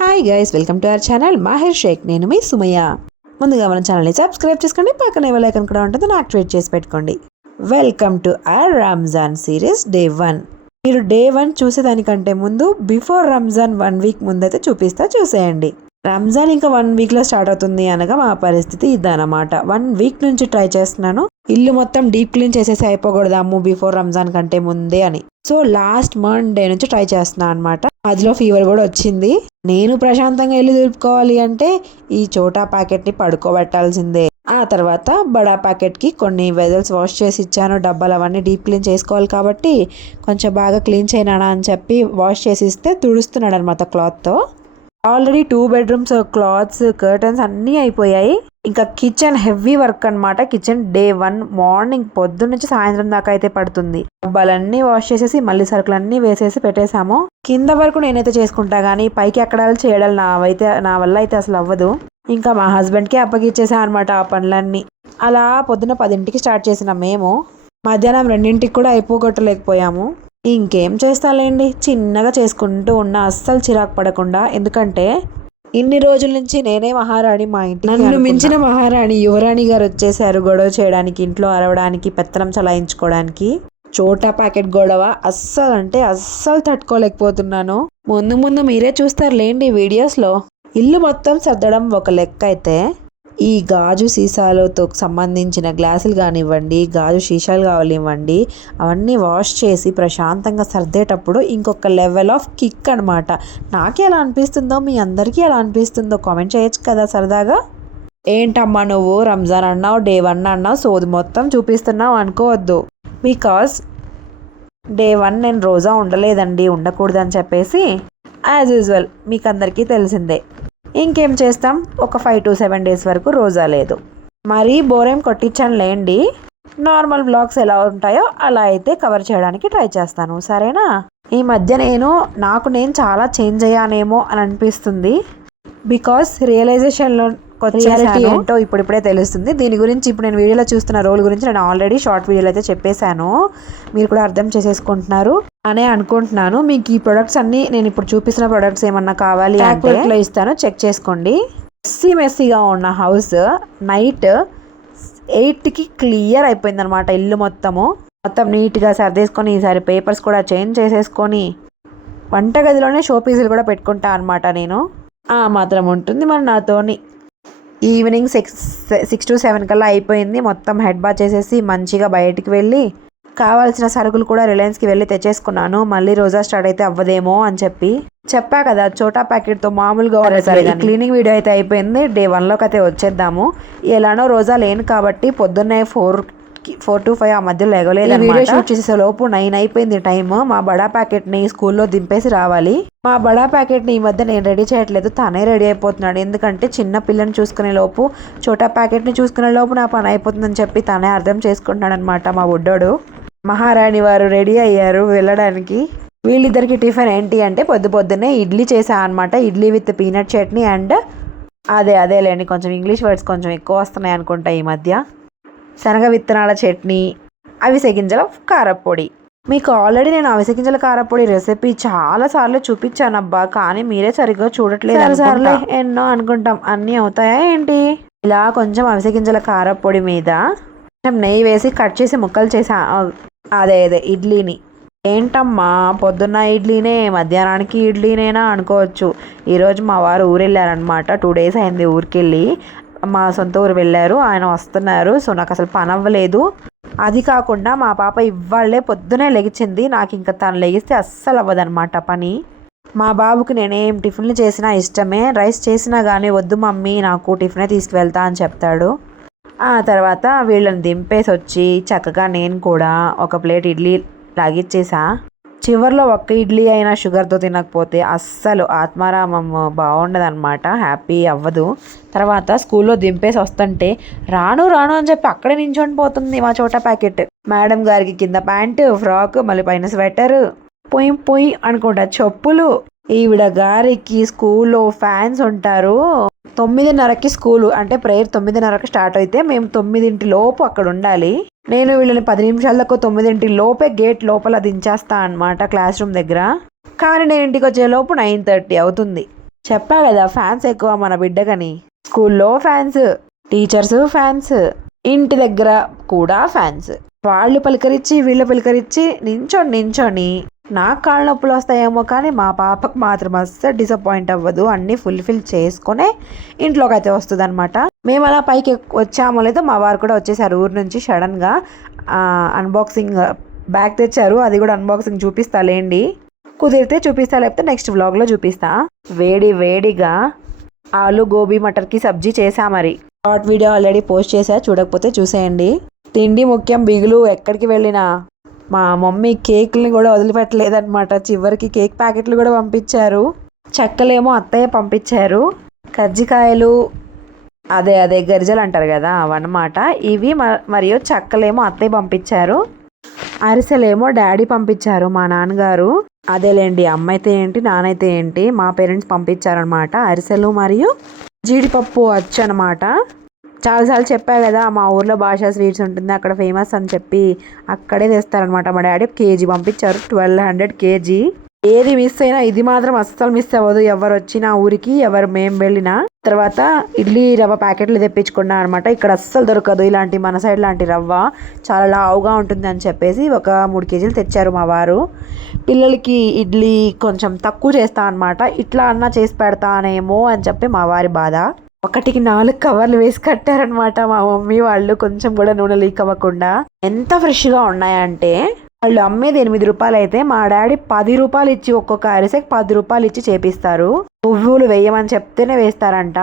Hi guys welcome to our channel Mahir Shaikh నేను మీ Sumayya. ముందుగా మన ఛానల్ని సబ్స్క్రైబ్ చేసుకోండి పక్కన ఐకన్ కూడా ఉంటుంది దాన్ని యాక్టివేట్ చేసి పెట్టుకోండి. Welcome to our Ramzan series day one మీరు డే వన్ చూసేదానికంటే ముందు బిఫోర్ రంజాన్ వన్ వీక్ ముందైతే చూపిస్తా చూసేయండి. రంజాన్ ఇంకా వన్ వీక్లో స్టార్ట్ అవుతుంది అనగా మా పరిస్థితి ఇదన్నమాట. వన్ వీక్ నుంచి ట్రై చేస్తున్నాను. ఇల్లు మొత్తం డీప్ క్లీన్ చేసేసి అయిపోకూడదాము బిఫోర్ రంజాన్ కంటే ముందే అని. సో లాస్ట్ మండే నుంచి ట్రై చేస్తున్నాను అనమాట మధ్యలో ఫీవర్ కూడా వచ్చింది. నేను ప్రశాంతంగా ఇల్లు దులుపుకోవాలి అంటే ఈ చోటా ప్యాకెట్ని పడుకోబెట్టాల్సిందే. ఆ తర్వాత బడా ప్యాకెట్కి కొన్ని వెజల్స్ వాష్ చేసి ఇచ్చాను. డబ్బాలు అవన్నీ డీప్ క్లీన్ చేసుకోవాలి కాబట్టి కొంచెం బాగా క్లీన్ చేయనా అని చెప్పి వాష్ చేసి ఇస్తే తుడుస్తున్నాడు అనమాట క్లాత్తో. Already two bedrooms clothes curtains అన్నీ అయిపోయాయి. ఇంకా కిచెన్ హెవీ వర్క్ అన్నమాట. కిచెన్ డే వన్ మార్నింగ్ పొద్దున్న నుంచి సాయంత్రం దాకా అయితే పడుతుంది. డబ్బాలన్నీ వాష్ చేసేసి మళ్ళీ సరుకులన్నీ వేసేసి పెట్టేశాము. కింద వరకు నేనైతే చేసుకుంటా కానీ పైకి ఎక్కడాలు చేయడాలు నావైతే నా వల్ల అయితే అసలు అవ్వదు. ఇంకా మా హస్బెండ్కి అప్పగిచ్చేసా అనమాట ఆ పనులన్నీ. అలా పొద్దున పదింటికి స్టార్ట్ చేసిన మేము. మధ్యాహ్నం రెండింటికి కూడా అయిపోగొట్టలేకపోయాము. ఇంకేం చేస్తాలేండి? చిన్నగా చేసుకుంటూ ఉన్న అస్సలు చిరాకు పడకుండా. ఎందుకంటే ఇన్ని రోజుల నుంచి నేనే మహారాణి మా ఇంటి నన్ను మించిన మహారాణి యువరాణి గారు వచ్చేసారు గొడవ చేయడానికి ఇంట్లో అరవడానికి పెత్తనం చలాయించుకోవడానికి. చోటా ప్యాకెట్ గొడవ. అస్సలు అంటే అస్సలు తట్టుకోలేకపోతున్నాను. ముందు ముందు మీరే చూస్తారు లేండి వీడియోస్లో. ఇల్లు మొత్తం సర్దడం ఒక లెక్క అయితే ఈ గాజు సీసాలతో సంబంధించిన గ్లాసులు కానివ్వండి గాజు సీసాలు కావాలివ్వండి అవన్నీ వాష్ చేసి ప్రశాంతంగా సర్దేటప్పుడు ఇంకొక లెవెల్ ఆఫ్ కిక్ అనమాట నాకే ఎలా అనిపిస్తుందో మీ అందరికీ ఎలా అనిపిస్తుందో కామెంట్ చేయొచ్చు కదా సరదాగా? ఏంటమ్మా నువ్వు? రంజాన్ అన్నావు డే వన్ అన్నావు సోది మొత్తం చూపిస్తున్నావు అనుకోవద్దు. బికాస్ డే వన్ నేను రోజా ఉండలేదండి ఉండకూడదని చెప్పేసి యాజ్ యూజువల్ మీకు అందరికీ తెలిసిందే. ఇంకేం చేస్తాం? ఒక ఫైవ్ టు సెవెన్ డేస్ వరకు రోజా లేదు. మరీ బోరేం కొట్టించాను లేండి. నార్మల్ బ్లాగ్స్ ఎలా ఉంటాయో అలా అయితే కవర్ చేయడానికి ట్రై చేస్తాను. సరేనా? ఈ మధ్య నేను నాకు నేను చాలా చేంజ్ అయ్యానేమో అని అనిపిస్తుంది. బికాస్ రియలైజేషన్లో రియాలిటీ ఏంటో ఇప్పుడిప్పుడే తెలుస్తుంది. దీని గురించి ఇప్పుడు నేను వీడియోలో చూస్తున్న రోల్ గురించి నేను ఆల్రెడీ షార్ట్ వీడియోలో అయితే చెప్పేశాను. మీరు కూడా అర్థం చేసేసుకుంటున్నారు అనే అనుకుంటున్నాను. మీకు ఈ ప్రొడక్ట్స్ అన్ని నేను ఇప్పుడు చూపిస్తున్న ప్రొడక్ట్స్ ఏమన్నా కావాలి అంటే ఇస్తాను. చెక్ చేసుకోండి. మెస్సీ మెస్సీగా ఉన్న హౌస్ నైట్ ఎయిట్కి క్లియర్ అయిపోయింది అనమాట ఇల్లు మొత్తము. మొత్తం నీట్గా సర్దేసుకొని ఈసారి పేపర్స్ కూడా చేంజ్ చేసేసుకొని వంటగదిలోనే షో పీసులు కూడా పెట్టుకుంటా అనమాట నేను. ఆ మాత్రం ఉంటుంది. మరి నాతోని evening six six to seven కల్లా అయిపోయింది. మొత్తం హెడ్ బాత్ చేసేసి మంచిగా బయటికి వెళ్ళి కావాల్సిన సరుకులు కూడా రిలయన్స్కి వెళ్ళి తెచ్చేసుకున్నాను. మళ్ళీ రోజా స్టార్ట్ అయితే అవ్వదేమో అని చెప్పి చెప్పా కదా చోటా ప్యాకెట్తో మామూలుగా సరే క్లీనింగ్ వీడియో అయితే అయిపోయింది. డే వన్లోకి అయితే వచ్చేద్దాము ఎలానో రోజా లేను కాబట్టి పొద్దున్నే ఫోర్ ఫోర్ టు ఫైవ్ ఆ మధ్యలో లేగలేదు వీడియో షూట్ చేసే లోపు నైన్ అయిపోయింది టైం మా బడా ప్యాకెట్ని స్కూల్లో దింపేసి రావాలి. మా బడా ప్యాకెట్ని ఈ మధ్య నేను రెడీ చేయట్లేదు. తనే రెడీ అయిపోతున్నాడు. ఎందుకంటే చిన్న పిల్లని చూసుకునే లోపు చోటా ప్యాకెట్ని చూసుకునే లోపు నా పని అయిపోతుందని చెప్పి తనే అర్థం చేసుకుంటున్నాడు అనమాట మా బుడ్డోడు. మహారాణి వారు రెడీ అయ్యారు వెళ్ళడానికి. వీళ్ళిద్దరికి టిఫిన్ ఏంటి అంటే పొద్దు పొద్దున్నే ఇడ్లీ చేసా అనమాట idli with peanut chutney and అదే అదేలేండి కొంచెం ఇంగ్లీష్ వర్డ్స్ కొంచెం ఎక్కువ వస్తున్నాయి అనుకుంటా ఈ మధ్య. శనగ విత్తనాల చట్నీ అవిసె గింజల కారపొడి. మీకు ఆల్రెడీ నేను అవిసె గింజల కారపొడి రెసిపీ చాలా సార్లు చూపించాను అబ్బా కానీ మీరే సరిగ్గా చూడట్లేదు సార్లు. ఎన్నో అనుకుంటాం. అన్నీ అవుతాయా ఏంటి? ఇలా కొంచెం అవిసె గింజల కారపొడి మీద కొంచెం నెయ్యి వేసి కట్ చేసి ముక్కలు చేసా అదే అదే ఇడ్లీని. ఏంటమ్మా పొద్దున్న ఇడ్లీనే మధ్యాహ్నానికి ఇడ్లీనేనా అనుకోవచ్చు. ఈరోజు మా వారు ఊరు వెళ్ళారనమాట టూ డేస్ అయింది ఊరికి వెళ్ళి మా సొంత ఊరు వెళ్ళారు ఆయన వస్తున్నారు. సో నాకు అసలు పని అవ్వలేదు అది కాకుండా మా పాప ఇవాళ్ళే పొద్దునే లెగిచింది. నాకు ఇంకా తను లెగిస్తే అస్సలు అవ్వదనమాట పని. మా బాబుకి నేనేం టిఫిన్లు చేసినా ఇష్టమే. రైస్ చేసినా కానీ వద్దు మమ్మీ నాకు టిఫినే తీసుకువెళ్తా అని చెప్తాడు. ఆ తర్వాత వీళ్ళని దింపేసి వచ్చి చక్కగా నేను కూడా ఒక ప్లేట్ ఇడ్లీ లాగిచ్చేసా. చివరిలో ఒక్క ఇడ్లీ అయినా షుగర్తో తినకపోతే అస్సలు ఆత్మారామం బాగుండదన్నమాట. హ్యాపీ అవ్వదు. తర్వాత స్కూల్లో దింపేసి వస్తుంటే రాను రాను అని చెప్పి అక్కడే నించొని పోతుంది మా చోట ప్యాకెట్. మేడం గారికి కింద ప్యాంటు ఫ్రాక్ మళ్ళీ పైన స్వెటర్. పొయ్యి పొయ్యి అనుకుంటా. చెప్పులు ఈవిడ గారికి స్కూల్లో ఫ్యాన్స్ ఉంటారు. తొమ్మిదిన్నరకి స్కూలు అంటే ప్రేయర్ తొమ్మిదిన్నరకు స్టార్ట్ అయితే మేము తొమ్మిదింటి లోపు అక్కడ ఉండాలి. నేను వీళ్ళని పది నిమిషాలకు తొమ్మిదింటి లోపే గేట్ లోపల దించేస్తా అనమాట క్లాస్ రూమ్ దగ్గర. కానీ నేను ఇంటికి వచ్చే లోపు నైన్ థర్టీ అవుతుంది. చెప్పా కదా ఫ్యాన్స్ ఎక్కువ మన బిడ్డకని. స్కూల్లో ఫ్యాన్స్ టీచర్స్ ఫ్యాన్స్ ఇంటి దగ్గర కూడా ఫ్యాన్స్. వాళ్ళు పలకరించి వీళ్ళు పలకరించి నించొని నించొని. నాకు కాళ్ళ నొప్పులు వస్తాయేమో కానీ మా పాపకు మాత్రం అస్సలు డిసప్పాయింట్ అవ్వదు. అన్నీ ఫుల్ఫిల్ చేసుకునే ఇంట్లోకి అయితే వస్తుంది అనమాట మేము అలా పైకి వచ్చామో లేదో మా వారు కూడా వచ్చేసారు ఊరు నుంచి సడన్గా అన్బాక్సింగ్ బ్యాగ్ తెచ్చారు. అది కూడా అన్బాక్సింగ్ చూపిస్తా లేండి కుదిరితే చూపిస్తా లేకపోతే నెక్స్ట్ వ్లాగ్లో చూపిస్తా. వేడి వేడిగా ఆలు గోబీ మటర్కి సబ్జీ చేసా మరి. షార్ట్ వీడియో ఆల్రెడీ పోస్ట్ చేశా చూడకపోతే చూసేయండి. తిండి ముఖ్యం బిగులు ఎక్కడికి వెళ్ళినా. మా మమ్మీ కేక్ని కూడా వదిలిపెట్టలేదన్నమాట. చివరికి కేక్ ప్యాకెట్లు కూడా పంపించారు. చెక్కలేమో అత్తయ్య పంపించారు. కజ్జికాయలు అదే అదే గరిజలు అంటారు కదా అవన్నమాట. ఇవి మ- మరియు చెక్కలేమో అత్తయ్య పంపించారు. అరిసెలేమో డాడీ పంపించారు మా నాన్నగారు. అదేలేండి అమ్మ అయితే ఏంటి నానైతే ఏంటి మా పేరెంట్స్ పంపించారనమాట అరిసెలు మరియు జీడిపప్పు అచ్చు అనమాట చాలాసార్లు చెప్పా కదా మా ఊర్లో భాషా స్వీట్స్ ఉంటుంది అక్కడ ఫేమస్ అని చెప్పి అక్కడే తెస్తారనమాట మా డాడీ కేజీ పంపించారు ట్వెల్వ్ హండ్రెడ్ కేజీ. ఏది మిస్ అయినా ఇది మాత్రం అస్సలు మిస్ అవ్వదు. ఎవరు వచ్చినా ఊరికి ఎవరు మేము వెళ్ళినా. తర్వాత ఇడ్లీ రవ్వ ప్యాకెట్లు తెప్పించుకున్నా అనమాట ఇక్కడ అస్సలు దొరకదు ఇలాంటి మన సైడ్ లాంటి రవ్వ. చాలా లావుగా ఉంటుంది అని చెప్పేసి ఒక మూడు కేజీలు తెచ్చారు మా వారు. పిల్లలకి ఇడ్లీ కొంచెం తక్కువ చేస్తా అనమాట ఇట్లా అన్నా చేసి పెడతానేమో అని చెప్పి మా వారి బాధ. ఒకటికి నాలుగు కవర్లు వేసి కట్టారనమాట మా మమ్మీ వాళ్ళు. కొంచెం కూడా నూనె లీక్ అవ్వకుండా. ఎంత ఫ్రెష్గా ఉన్నాయంటే వాళ్ళు అమ్మేది ఎనిమిది రూపాయలు అయితే మా డాడీ పది రూపాయలు ఇచ్చి ఒక్కొక్క అరిసెకి పది రూపాయలు ఇచ్చి చేపిస్తారు. పువ్వులు వేయమని చెప్తేనే వేస్తారంట.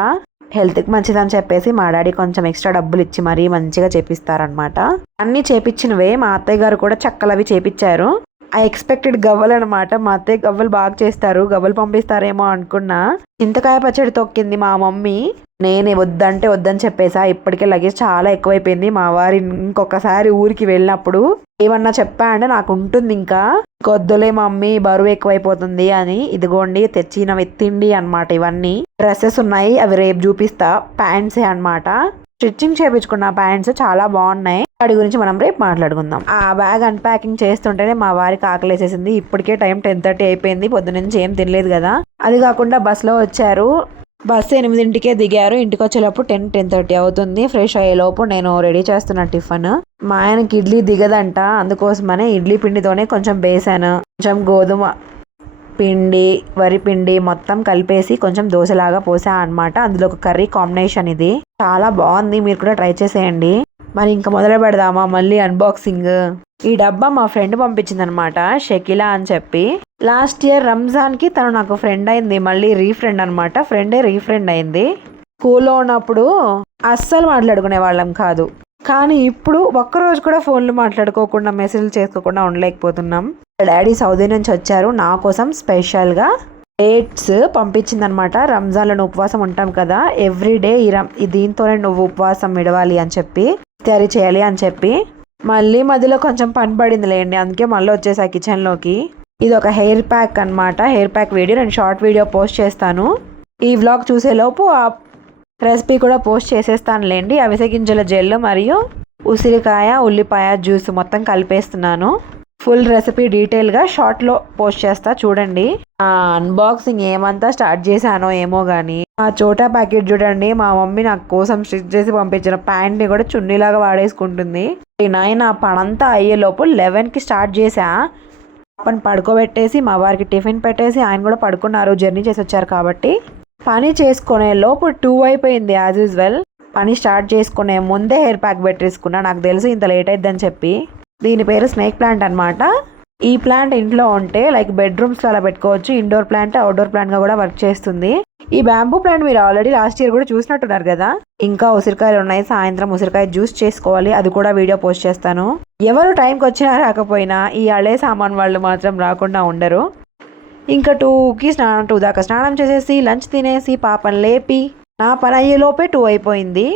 హెల్త్కి మంచిదని చెప్పేసి మా డాడీ కొంచెం ఎక్స్ట్రా డబ్బులు ఇచ్చి మరీ మంచిగా చేపిస్తారనమాట అన్నీ చేపించినవే మా అత్తయ్య గారు కూడా చెక్కలవి చేపించారు ఐ ఎక్స్పెక్టెడ్ గవ్వలు అనమాట మా అత్తయ్య గవ్వలు బాగా చేస్తారు. గవ్వలు పంపిస్తారేమో అనుకున్నా. చింతకాయ పచ్చడి తొక్కింది మా మమ్మీ. నేనే వద్దంటే వద్దని చెప్పేసా. ఇప్పటికే లగేజ్ చాలా ఎక్కువైపోయింది. మా వారి ఇంకొకసారి ఊరికి వెళ్ళినప్పుడు ఏమన్నా చెప్పా అంటే నాకు ఉంటుంది ఇంకా. కొద్దులే మమ్మీ బరువు ఎక్కువైపోతుంది అని. ఇదిగోండి తెచ్చిన తిండి అన్నమాట ఇవన్నీ. డ్రెస్సెస్ ఉన్నాయి అవి రేపు చూపిస్తా. ప్యాంట్సే అన్నమాట. స్టిచ్చింగ్ చేపించుకున్న ప్యాంట్స్ చాలా బాగున్నాయి. వాటి గురించి మనం రేపు మాట్లాడుకుందాం. ఆ బ్యాగ్ అన్ప్యాకింగ్ చేస్తుంటేనే మా వారికి ఆకలేసేసింది. ఇప్పటికే టైం టెన్ థర్టీ అయిపోయింది. పొద్దునుంచి ఏం తినలేదు కదా. అది కాకుండా బస్సులో వచ్చారు. బస్సు ఎనిమిదింటికే దిగారు. ఇంటికి వచ్చేటప్పుడు టెన్ టెన్ థర్టీ అవుతుంది. ఫ్రెష్ అయ్యేలోపు నేను రెడీ చేస్తున్న టిఫిన్. మా ఆయనకి ఇడ్లీ దిగదంట. అందుకోసమనే ఇడ్లీ పిండితోనే కొంచెం వేసాను కొంచెం గోధుమ పిండి వరి పిండి మొత్తం కలిపేసి కొంచెం దోశలాగా పోసా అన్నమాట. అందులో ఒక కర్రీ కాంబినేషన్ ఇది. చాలా బాగుంది. మీరు కూడా ట్రై చేసేయండి. మరి ఇంకా మొదలు పెడదామా మళ్ళీ అన్బాక్సింగ్ ఈ డబ్బా మా ఫ్రెండ్ పంపించింది అనమాట షకిలా అని చెప్పి. లాస్ట్ ఇయర్ రంజాన్కి తను నాకు ఫ్రెండ్ అయింది మళ్ళీ రీఫ్రెండ్ అనమాట. ఫ్రెండే రీఫ్రెండ్ అయింది. స్కూల్లో ఉన్నప్పుడు అస్సలు మాట్లాడుకునే వాళ్ళం కాదు. కానీ ఇప్పుడు ఒక్కరోజు కూడా ఫోన్లు మాట్లాడుకోకుండా మెసేజ్లు చేసుకోకుండా ఉండలేకపోతున్నాం. డాడీ సౌదీ నుంచి వచ్చారు నా కోసం స్పెషల్గా డేట్స్ పంపించిందనమాట. రంజాన్లో ఉపవాసం ఉంటాం కదా ఎవ్రీ డే ఈ రం దీంతోనే నువ్వు ఉపవాసం విడవాలి అని చెప్పి. తయారీ చేయాలి అని చెప్పి మళ్ళీ మధ్యలో కొంచెం పని పడింది లేండి అందుకే మళ్ళీ వచ్చేసా కిచెన్లోకి ఇది ఒక హెయిర్ ప్యాక్ అన్నమాట. హెయిర్ ప్యాక్ వీడియో నేను షార్ట్ వీడియో పోస్ట్ చేస్తాను. ఈ వ్లాగ్ చూసేలోపు ఆ రెసిపీ కూడా పోస్ట్ చేసేస్తానులేండి. అవిసె గింజల జెల్ మరియు ఉసిరికాయ ఉల్లిపాయ జ్యూస్ మొత్తం కలిపేస్తున్నాను. ఫుల్ రెసిపీ డీటెయిల్గా షార్ట్లో పోస్ట్ చేస్తా చూడండి. అన్బాక్సింగ్ ఏమంతా స్టార్ట్ చేశానో ఏమో కానీ ఆ చోటా ప్యాకెట్ చూడండి మా మమ్మీ నాకు కోసం స్టిచ్ చేసి పంపించిన ప్యాంట్ని కూడా చున్నీలాగా వాడేసుకుంటుంది. ఈ నాయన పనంతా అయ్యేలోపు లెవెన్కి స్టార్ట్ చేశా. పాపని పడుకోబెట్టేసి మా వారికి టిఫిన్ పెట్టేసి ఆయన కూడా పడుకున్నారు జర్నీ చేసి వచ్చారు కాబట్టి. పని చేసుకునే లోపు టూ అయిపోయింది యాజ్ యూజువల్ పని స్టార్ట్ చేసుకునే ముందే హెయిర్ ప్యాక్ పెట్టేసుకున్నా నాకు తెలుసు ఇంత లేట్ అయిద్దని చెప్పి. దీని పేరు స్నేక్ ప్లాంట్ అనమాట ఈ ప్లాంట్ ఇంట్లో ఉంటే లైక్ బెడ్రూమ్స్ అలా పెట్టుకోవచ్చు. ఇండోర్ ప్లాంట్ అవుట్డోర్ ప్లాంట్గా కూడా వర్క్ చేస్తుంది. ఈ బ్యాంబూ ప్లాంట్ మీరు ఆల్రెడీ లాస్ట్ ఇయర్ కూడా చూసినట్టున్నారు కదా. ఇంకా ఉసిరికాయలు ఉన్నాయి. సాయంత్రం ఉసిరికాయ జ్యూస్ చేసుకోవాలి. అది కూడా వీడియో పోస్ట్ చేస్తాను. ఎవరు టైంకి వచ్చినా రాకపోయినా ఈ అలే సామాన్ వాళ్ళు మాత్రం రాకుండా ఉండరు. ఇంకా టూకి స్నానం టూ దాకా స్నానం చేసేసి లంచ్ తినేసి పాపను లేపి నా పని అయ్యేలోపే టూ అయిపోయింది.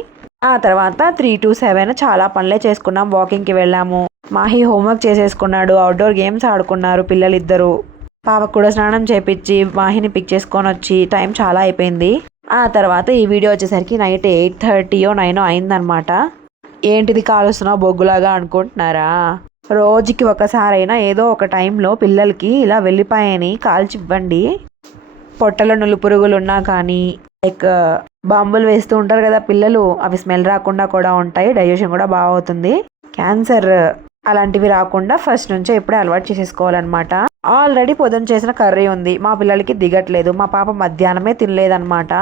ఆ తర్వాత త్రీ టు సెవెన్ చాలా పనులే చేసుకున్నాం. వాకింగ్కి వెళ్ళాము. మాహి హోంవర్క్ చేసేసుకున్నాడు. అవుట్డోర్ గేమ్స్ ఆడుకున్నారు పిల్లలిద్దరు. పాపకు కూడా స్నానం చేపించి మాహిని పిక్ చేసుకొని వచ్చి టైం చాలా అయిపోయింది. ఆ తర్వాత ఈ వీడియో వచ్చేసరికి నైట్ ఎయిట్ థర్టీయో నైనో అయిందనమాట ఏంటిది కాలుస్తున్నావు బొగ్గులాగా అనుకుంటున్నారా? రోజుకి ఒకసారైనా ఏదో ఒక టైంలో పిల్లలకి ఇలా వెళ్ళిపోయాయని కాల్చి ఇవ్వండి పొట్టలో నులు పురుగులు ఉన్నా కానీ లైక్ బాంబులు వేస్తూ ఉంటారు కదా పిల్లలు అవి స్మెల్ రాకుండా కూడా ఉంటాయి డైజెషన్ కూడా బాగా అవుతుంది క్యాన్సర్ అలాంటివి రాకుండా ఫస్ట్ నుంచే ఇప్పుడే అలవాటు చేసేసుకోవాలన్నమాట. ఆల్రెడీ పొద్దున చేసిన కర్రీ ఉంది. మా పిల్లలకి దిగట్లేదు. మా పాప మధ్యాహ్నమే తినలేదన్నమాట.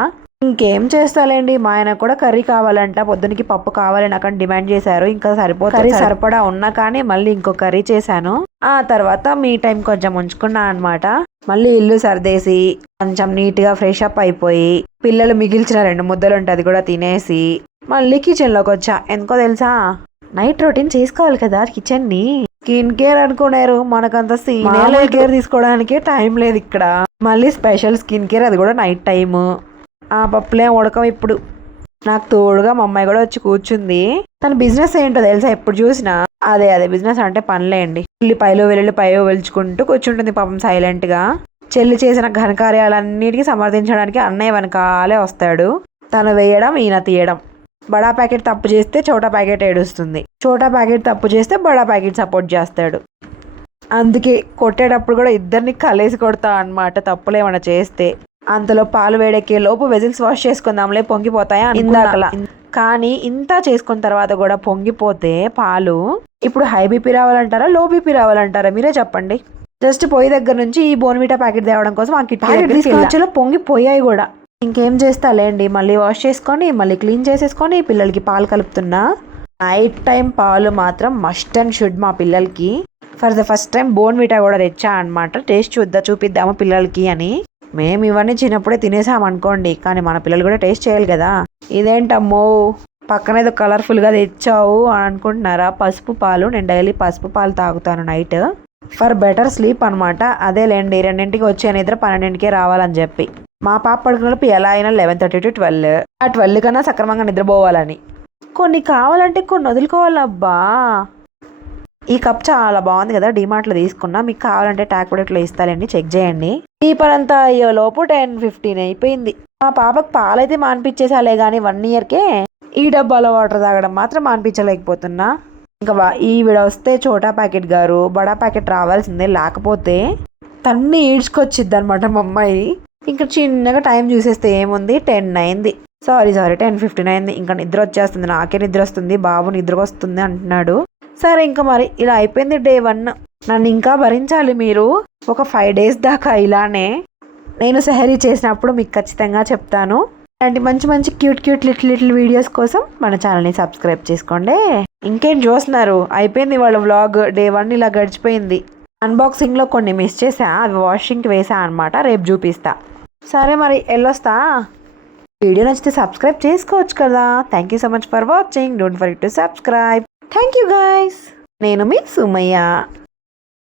ఇంకేం చేస్తాలేండి? మా ఆయన కూడా కర్రీ కావాలంట. పొద్దునకి పప్పు కావాలని అక్కడ డిమాండ్ చేశారు. ఇంకా సరిపోతుంది కర్రీ సరిపడా ఉన్నా కానీ మళ్ళీ ఇంకో కర్రీ చేశాను. ఆ తర్వాత మీ టైం కొంచెం ఉంచుకున్నాను అనమాట మళ్ళీ ఇల్లు సర్దేసి కొంచెం నీట్గా ఫ్రెష్ అప్ అయిపోయి పిల్లలు మిగిల్చిన రెండు ముద్దలు ఉంటే అది కూడా తినేసి మళ్ళీ కిచెన్లోకి వచ్చా ఎందుకో తెలుసా? నైట్ రొటీన్ చేసుకోవాలి కదా కిచెన్ని స్కిన్ కేర్ అనుకున్నారు. మనకంత సీన్ కేర్ తీసుకోవడానికి టైం లేదు ఇక్కడ. మళ్ళీ స్పెషల్ స్కిన్ కేర్ అది కూడా నైట్ టైము. ఆ పప్పులేం ఉడకం ఇప్పుడు. నాకు తోడుగా మా అమ్మాయి కూడా వచ్చి కూర్చుంది. తన బిజినెస్ ఏంటో తెలుసా? ఎప్పుడు చూసినా. అదే అదే బిజినెస్ అంటే పనిలేండి. ఉల్లిపాయలు వెల్లుల్లిపాయలు వెలుచుకుంటూ కూర్చుంటుంది పాపం సైలెంట్గా. చెల్లి చేసిన ఘనకార్యాలన్నిటికీ సమర్థించడానికి అన్నయ్య వెనకాలే వస్తాడు. తను వేయడం ఈయన తీయడం. బడా ప్యాకెట్ తప్పు చేస్తే చోటా ప్యాకెట్ ఏడుస్తుంది. చోటా ప్యాకెట్ తప్పు చేస్తే బడా ప్యాకెట్ సపోర్ట్ చేస్తాడు. అందుకే కొట్టేటప్పుడు కూడా ఇద్దరిని కలిసి కొడతా అన్నమాట తప్పులు ఏమైనా చేస్తే. అంతలో పాలు వేడెక్కే లోపు వెజిల్స్ వాష్ చేసుకుందాంలే పొంగిపోతాయా ఇందాకలా. కానీ ఇంత చేసుకున్న తర్వాత కూడా పొంగిపోతే పాలు ఇప్పుడు హై బీపీ రావాలంటారా లో బీపీ రావాలంటారా? మీరే చెప్పండి. జస్ట్ పొయ్యి దగ్గర నుంచి ఈ బోన్విటా ప్యాకెట్ తేవడం కోసం ఆ కిట్ పొంగిపోయాయి కూడా. ఇంకేం చేస్తాలేండి? మళ్ళీ వాష్ చేసుకొని మళ్ళీ క్లీన్ చేసేసుకొని పిల్లలకి పాలు కలుపుతున్నా. నైట్ టైం పాలు మాత్రం మస్ట్ అండ్ షుడ్ మా పిల్లలకి. For the first time Bournvita కూడా తెచ్చా అనమాట టేస్ట్ చూద్దా చూపిద్దాము పిల్లలకి అని. మేము ఇవన్నీ చిన్నప్పుడే తినేసాం అనుకోండి కానీ మన పిల్లలు కూడా టేస్ట్ చేయాలి కదా. ఇదేంటమ్మో? పక్కన ఏదో కలర్ఫుల్గా తెచ్చావు అని అనుకుంటున్నారా? పసుపు పాలు నేను డైలీ పసుపు పాలు తాగుతాను నైట్. ఫర్ బెటర్ స్లీప్ అనమాట అదేలేండి రెండింటికి వచ్చే నిద్ర పన్నెండింటికే రావాలని చెప్పి. మా పాప పడుకున్నప్పుడు ఎలా అయినా లెవెన్ థర్టీ టు ట్వెల్వ్ ఆ ట్వెల్వ్ కన్నా సక్రమంగా నిద్రపోవాలని. కొన్ని కావాలంటే కొన్ని వదులుకోవాలబ్బా ఈ కప్ చాలా బాగుంది కదా డిమార్ట్లో తీసుకున్నా. మీకు కావాలంటే ట్యాక్ ప్రొడక్ట్లో ఇస్తానండి చెక్ చేయండి. ఈ పనంతా అయ్యో లోపు టెన్ ఫిఫ్టీన్ అయిపోయింది. మా పాపకు పాలైతే మానిపించేసాలే కానీ వన్ ఇయర్కే ఈ డబ్బాలో వాటర్ తాగడం మాత్రం మానిపించలేకపోతున్నా. ఇంకా వా- ఈవిడ వస్తే చోటా ప్యాకెట్ గారు బడా ప్యాకెట్ రావాల్సిందే లేకపోతే తన్ని ఈడ్చుకొచ్చిద్ది అనమాట మా అమ్మాయి. ఇంకా చిన్నగా టైం చూసేస్తే ఏముంది? టెన్ అయింది. సారీ సారీ టెన్ ఫిఫ్టీన్ అయింది. ఇంకా నిద్ర వచ్చేస్తుంది. నాకే నిద్ర వస్తుంది. బాబు నిద్రకు వస్తుంది అంటున్నాడు. సరే ఇంకా మరి ఇలా అయిపోయింది డే వన్. నన్ను ఇంకా భరించాలి మీరు. ఒక ఫైవ్ డేస్ దాకా ఇలానే. నేను సెహరీ చేసినప్పుడు మీకు ఖచ్చితంగా చెప్తాను. అలాంటి మంచి మంచి cute cute little little videos కోసం మన ఛానల్ని సబ్స్క్రైబ్ చేసుకోండి. ఇంకేం చూస్తున్నారు? అయిపోయింది వాళ్ళ వ్లాగ్. డే వన్ ఇలా గడిచిపోయింది. అన్బాక్సింగ్లో కొన్ని మిస్ చేసా అవి వాషింగ్కి వేసా అనమాట రేపు చూపిస్తా. సరే మరి వెళ్ళొస్తా వీడియో నచ్చితే సబ్స్క్రైబ్ చేసుకోవచ్చు కదా. Thank you so much for watching don't for to subscribe thank you guys నేను మీ సుమయ్య.